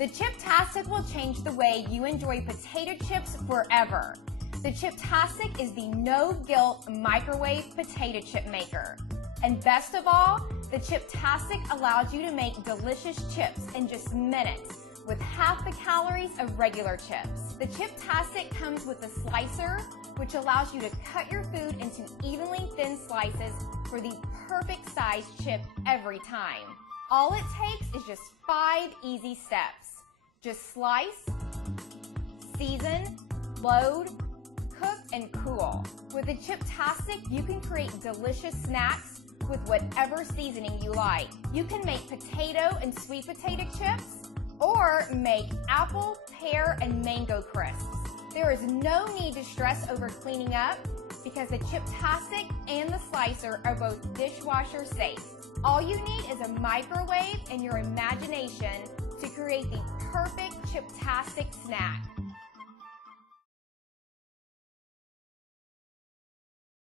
The Chip Tastic will change the way you enjoy potato chips forever. The Chip Tastic is the no-guilt microwave potato chip maker. And best of all, the Chip Tastic allows you to make delicious chips in just minutes with half the calories of regular chips. The Chip Tastic comes with a slicer, which allows you to cut your food into evenly thin slices for the perfect size chip every time. All it takes is just 5 easy steps. Just slice, season, load, cook, and cool. With the Chip Tastic, you can create delicious snacks with whatever seasoning you like. You can make potato and sweet potato chips, or make apple, pear, and mango crisps. There is no need to stress over cleaning up because the Chip Tastic and the slicer are both dishwasher safe. All you need is a microwave and your imagination to create the perfect Chip Tastic snack.